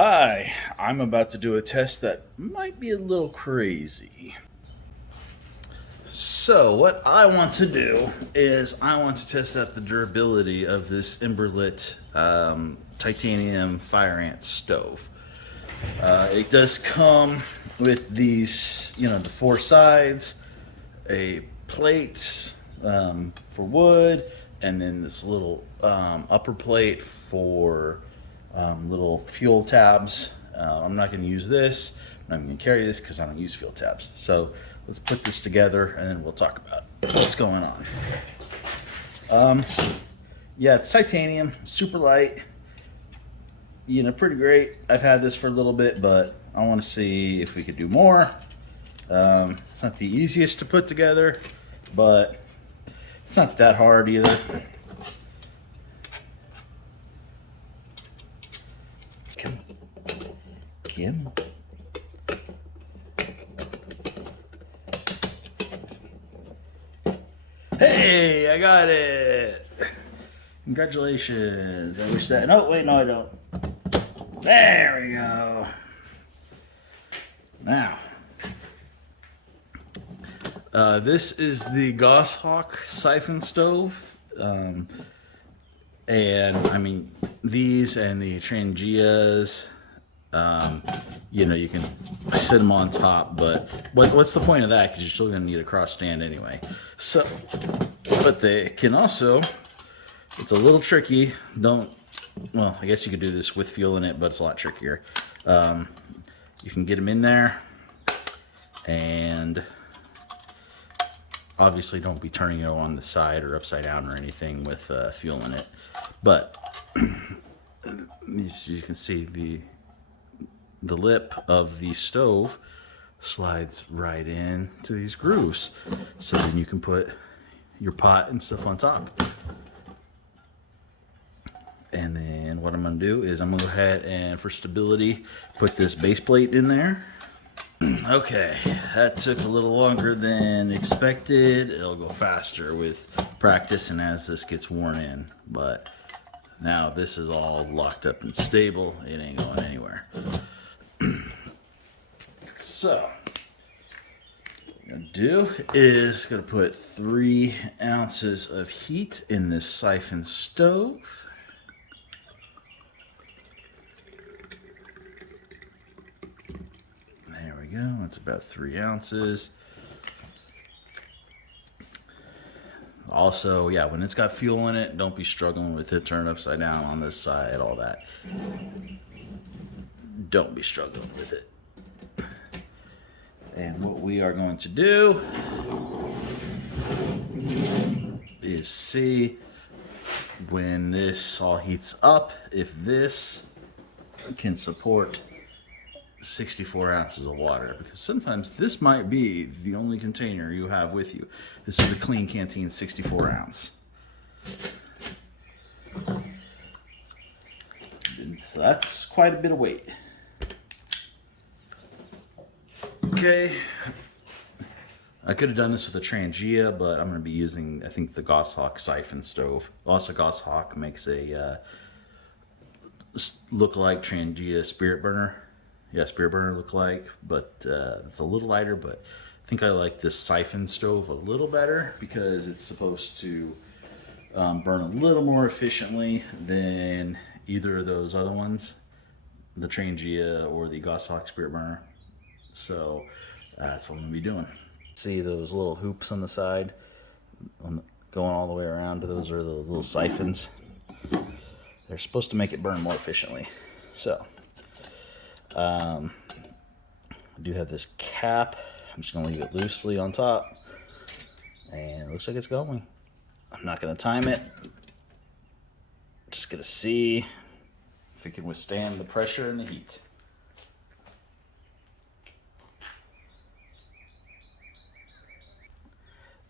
Hi, I'm about to do a test that might be a little crazy. So, what I want to do is I want to test out the durability of this Emberlit Titanium Fireant Stove. It does come with these, the four sides, a plate for wood, and then this little upper plate for little fuel tabs. I'm not going to use this. I'm not going to carry this because I don't use fuel tabs. So let's put this together and then we'll talk about what's going on. Yeah, it's titanium, super light. Pretty great. I've had this for a little bit, but I want to see if we could do more. It's not the easiest to put together, but it's not that hard either. Kim. Hey, I got it! Congratulations. I wish that. No, wait, no, I don't. There we go. Now, this is the Goshawk Siphon Stove. And I mean, these and the Trangias. You can sit them on top, but what's the point of that? Because you're still going to need a cross stand anyway. So, but they can also, it's a little tricky. Well, I guess you could do this with fuel in it, but it's a lot trickier. You can get them in there, and obviously don't be turning it on the side or upside down or anything with fuel in it. But as you can see, the lip of the stove slides right into these grooves, so then you can put your pot and stuff on top. And then what I'm going to do is I'm going to go ahead and, for stability, put this base plate in there. Okay, that took a little longer than expected. It'll go faster with practice and as this gets worn in, but now this is all locked up and stable. It ain't going anywhere. So, what I'm going to do is going to put 3 ounces of heat in this siphon stove. There we go. That's about 3 ounces. Also, yeah, when it's got fuel in it, don't be struggling with it. Turn it upside down on this side, all that. Don't be struggling with it. And what we are going to do is see when this all heats up, if this can support 64 ounces of water, because sometimes this might be the only container you have with you. This is the Clean Canteen 64 ounce. And so that's quite a bit of weight. Okay, I could have done this with a Trangia, but I'm going to be using, I think, the Goshawk Siphon Stove. Also, Goshawk makes a look-like Trangia spirit burner. Yeah, spirit burner look-like, but it's a little lighter, but I think I like this Siphon Stove a little better because it's supposed to burn a little more efficiently than either of those other ones, the Trangia or the Goshawk spirit burner. So that's what I'm going to be doing. See those little hoops on the side going all the way around? Those are the little siphons. They're supposed to make it burn more efficiently. So I do have this cap. I'm just going to leave it loosely on top. And it looks like it's going. I'm not going to time it. Just going to see if it can withstand the pressure and the heat.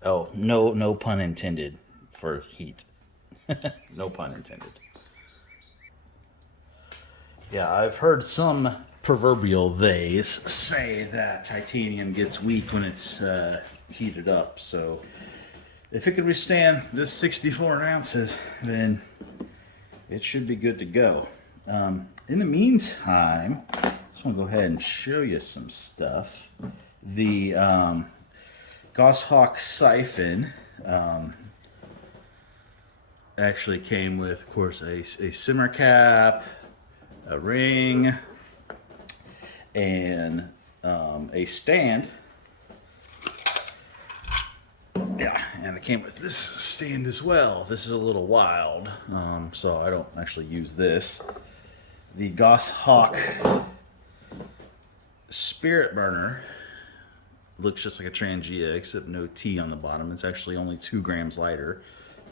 Oh, no pun intended for heat. No pun intended. Yeah, I've heard some proverbial theys say that titanium gets weak when it's heated up. So if it could withstand this 64 ounces, then it should be good to go. in the meantime, I just want to go ahead and show you some stuff. The Goshawk Siphon actually came with, of course, a simmer cap, a ring, and a stand. Yeah, and it came with this stand as well. This is a little wild, so I don't actually use this. The Goshawk Spirit Burner looks just like a Trangia, except no T on the bottom. It's actually only 2 grams lighter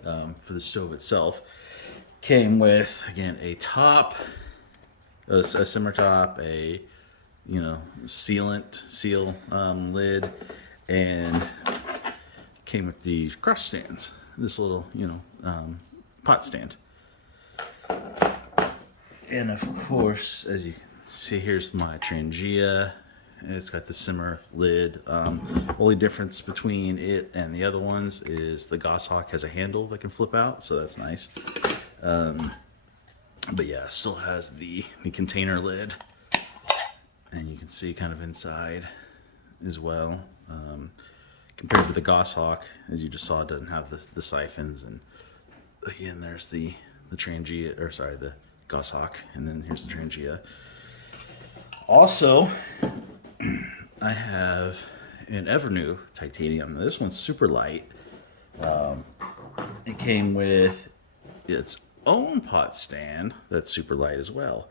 for the stove itself. Came with, again, a top, a simmer top, a seal lid, and came with these crush stands. This little pot stand. And of course, as you can see, here's my Trangia. It's got the simmer lid. Only difference between it and the other ones is the Goshawk has a handle that can flip out, so that's nice. But yeah, it still has the container lid, and you can see kind of inside as well. Compared to the Goshawk, as you just saw, it doesn't have the siphons. And again, there's the Trangia, or sorry, the Goshawk, and then here's the Trangia. Also, I have an Evernew titanium. This one's super light. It came with its own pot stand that's super light as well.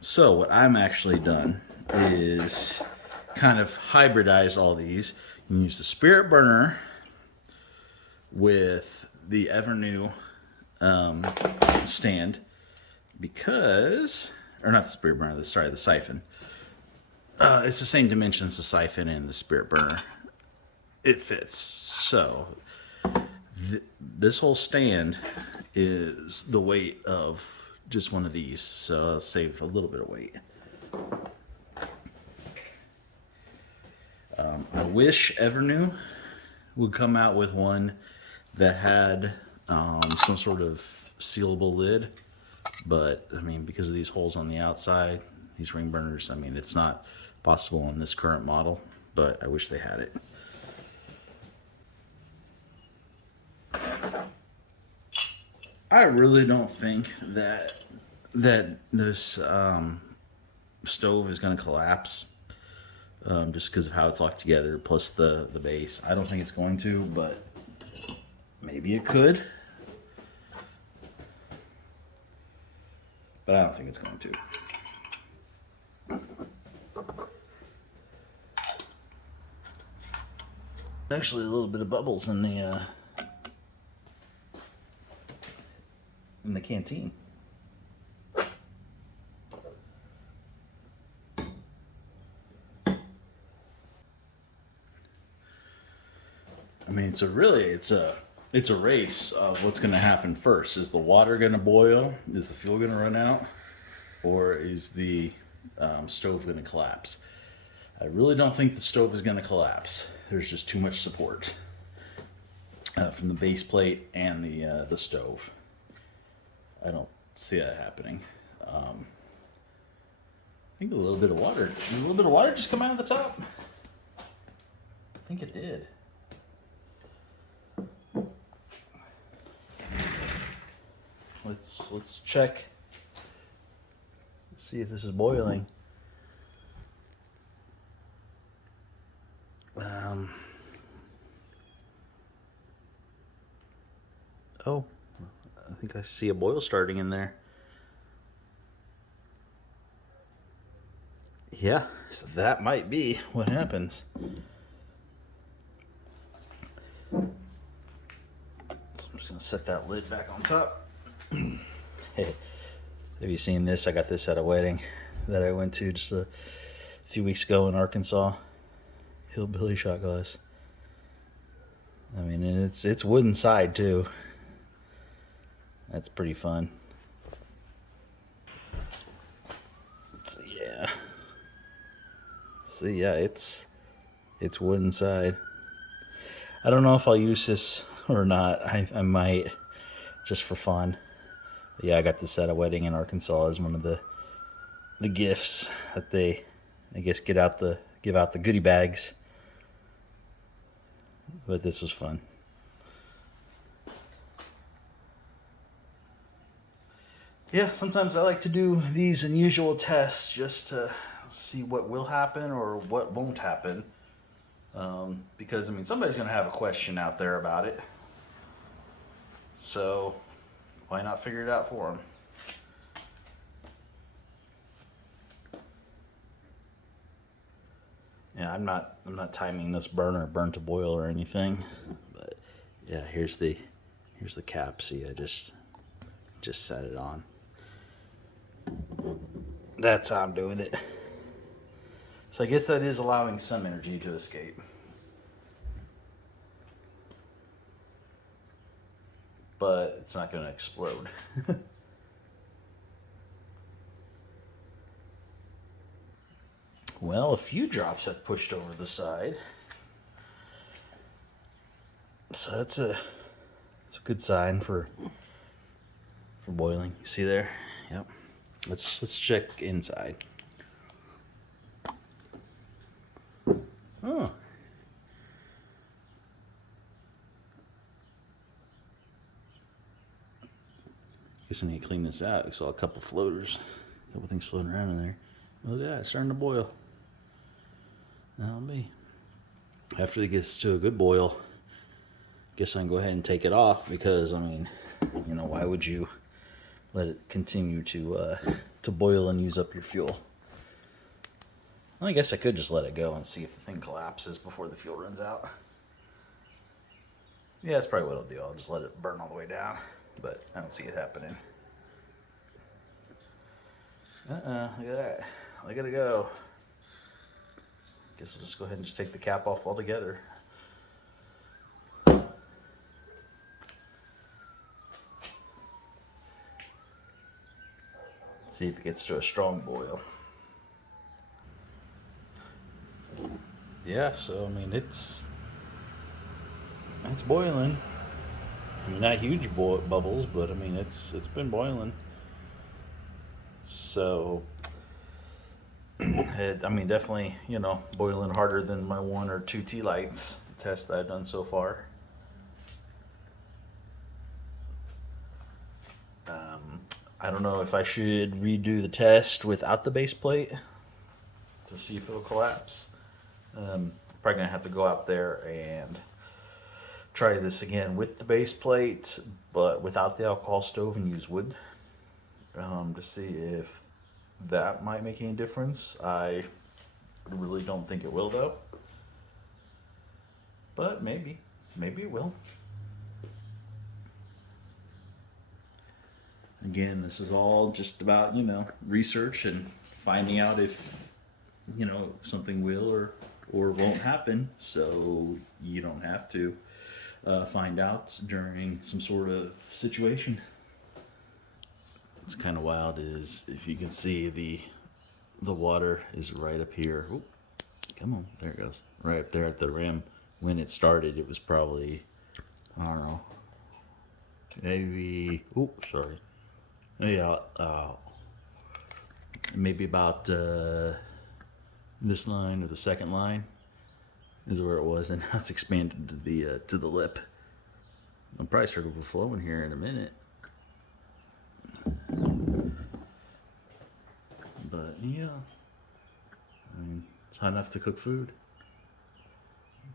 So what I'm actually done is kind of hybridize all these. You can use the Spirit Burner with the Evernew stand, because, or not the Spirit Burner, the Siphon. It's the same dimensions as the Siphon and the Spirit Burner. It fits. So this whole stand is the weight of just one of these, so I'll save a little bit of weight. I wish Evernew would come out with one that had some sort of sealable lid, but I mean, because of these holes on the outside, these ring burners, I mean, it's not possible in this current model, but I wish they had it. I really don't think that this stove is going to collapse, just because of how it's locked together, plus the base. I don't think it's going to, but maybe it could. But I don't think it's going to. Actually, a little bit of bubbles in the canteen. I mean, it's a race of what's going to happen first. Is the water going to boil? Is the fuel going to run out? Or is the stove going to collapse? I really don't think the stove is going to collapse. There's just too much support from the base plate and the stove. I don't see that happening. I think a little bit of water. Did a little bit of water just come out of the top? I think it did. Let's check. Let's see if this is boiling. Oh, I think I see a boil starting in there. Yeah, so that might be what happens. So I'm just gonna set that lid back on top. Hey, have you seen this? I got this at a wedding that I went to just a few weeks ago in Arkansas. Hillbilly shot glass. I mean, and it's wooden side too. That's pretty fun. So yeah. See, yeah, it's wooden side. I don't know if I'll use this or not. I might, just for fun. Yeah, I got this at a wedding in Arkansas as one of the gifts that they, I guess, give out the goodie bags. But this was fun. Yeah, sometimes I like to do these unusual tests just to see what will happen or what won't happen. Because, I mean, somebody's going to have a question out there about it. So, why not figure it out for them? Yeah, I'm not timing this burn to boil or anything. But yeah, here's the cap. See, I just set it on. That's how I'm doing it. So I guess that is allowing some energy to escape. But it's not going to explode. Well, a few drops have pushed over the side. So that's a good sign for boiling. You see there? Yep. Let's check inside. Oh. Guess I need to clean this out. I saw a couple floaters. A couple things floating around in there. Look at that, it's starting to boil. That'll be. After it gets to a good boil, guess I can go ahead and take it off because, I mean, you know, why would you let it continue to boil and use up your fuel? Well, I guess I could just let it go and see if the thing collapses before the fuel runs out. Yeah, that's probably what I'll do. I'll just let it burn all the way down, but I don't see it happening. Look at that. Look at it go. Guess I'll just go ahead and just take the cap off altogether. See if it gets to a strong boil. Yeah, so I mean it's boiling. I mean, not huge bubbles, but I mean it's been boiling. So I mean, definitely, you know, boiling harder than my 1 or 2 tea lights test that I've done so far. I don't know if I should redo the test without the base plate to see if it'll collapse. Probably gonna have to go out there and try this again with the base plate, but without the alcohol stove, and use wood to see if that might make any difference. I really don't think it will, though, but maybe it will. Again, this is all just about, you know, research and finding out if, you know, something will or won't happen, so you don't have to find out during some sort of situation. It's kind of wild is if you can see the water is right up here. Oop, come on, there it goes. Right up there at the rim. When it started, it was probably, I don't know, maybe, sorry. Yeah, maybe about this line or the second line is where it was, and now it's expanded to the lip. I'll probably start overflowing here in a minute. But yeah, I mean, it's hot enough to cook food.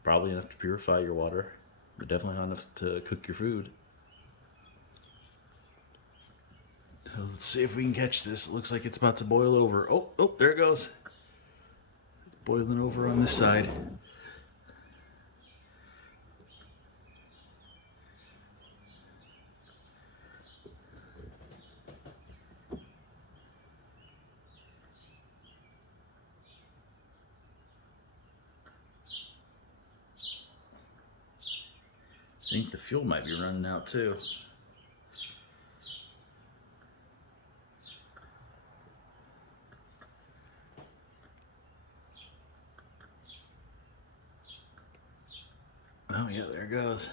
Probably enough to purify your water, but definitely hot enough to cook your food. So let's see if we can catch this. It looks like it's about to boil over. Oh, there it goes. It's boiling over on this side. I think the fuel might be running out too. Oh yeah, there it goes.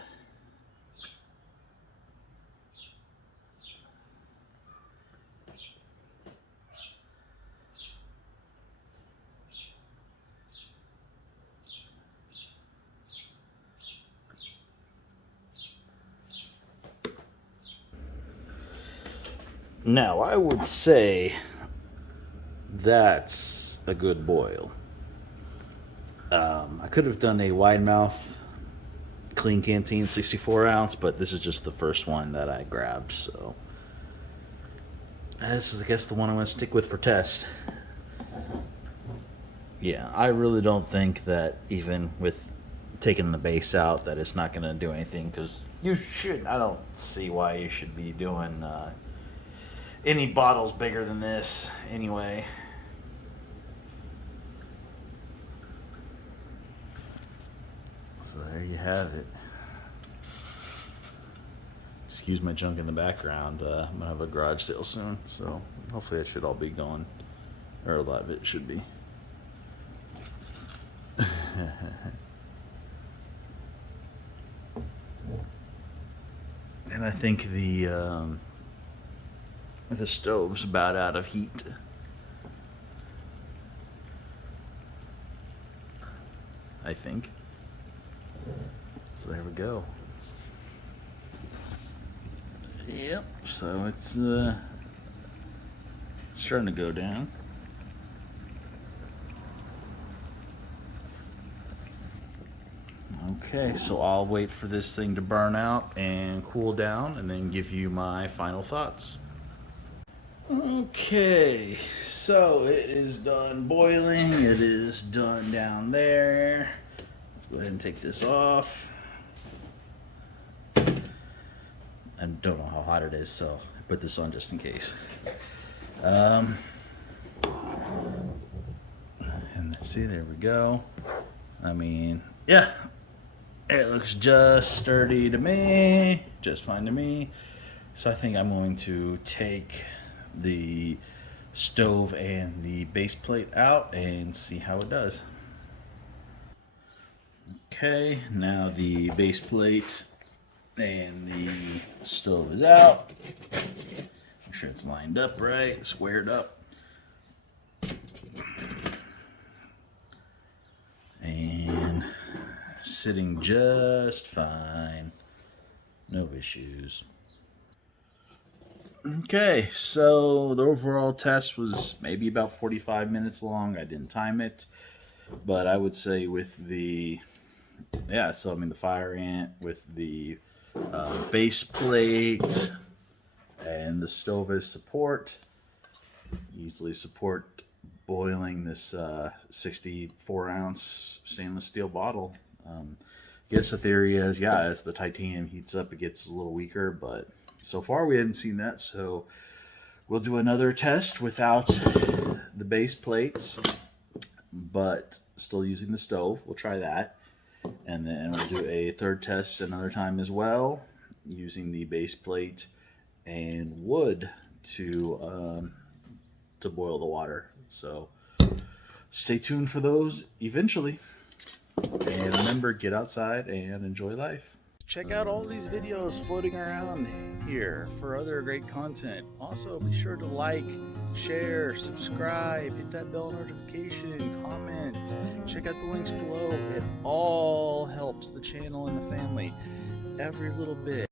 Now, I would say that's a good boil. I could have done a wide mouth clean canteen 64 ounce, but this is just the first one that I grabbed, so this is, I guess, the one I'm going to stick with for test. Yeah, I really don't think that even with taking the base out that it's not going to do anything, because I don't see why you should be doing any bottles bigger than this anyway. So there you have it. Excuse my junk in the background. I'm gonna have a garage sale soon, so hopefully that should all be going, or a lot of it should be. And I think the stove's about out of heat. I think. So there we go. Yep, so it's starting to go down. Okay, so I'll wait for this thing to burn out and cool down and then give you my final thoughts. Okay, so it is done boiling. It is done down there. Go ahead and take this off. I don't know how hot it is, so I put this on just in case. And see, there we go. I mean, yeah, it looks just sturdy to me, just fine to me. So I think I'm going to take the stove and the base plate out and see how it does. Okay, now the base plate and the stove is out. Make sure it's lined up right, squared up. And sitting just fine. No issues. Okay, so the overall test was maybe about 45 minutes long. I didn't time it, but I would say with the, yeah, so I mean the Fireant with the base plate and the stove as support, easily support boiling this 64 ounce stainless steel bottle. I guess the theory is, yeah, as the titanium heats up, it gets a little weaker, but so far we haven't seen that, so we'll do another test without the base plates, but still using the stove. We'll try that. And then we'll do a third test another time as well, using the base plate and wood to boil the water. So stay tuned for those eventually. And remember, get outside and enjoy life. Check out all these videos floating around here for other great content. Also, be sure to like, share, subscribe, hit that bell notification, comment, check out the links below. It all helps the channel and the family. Every little bit.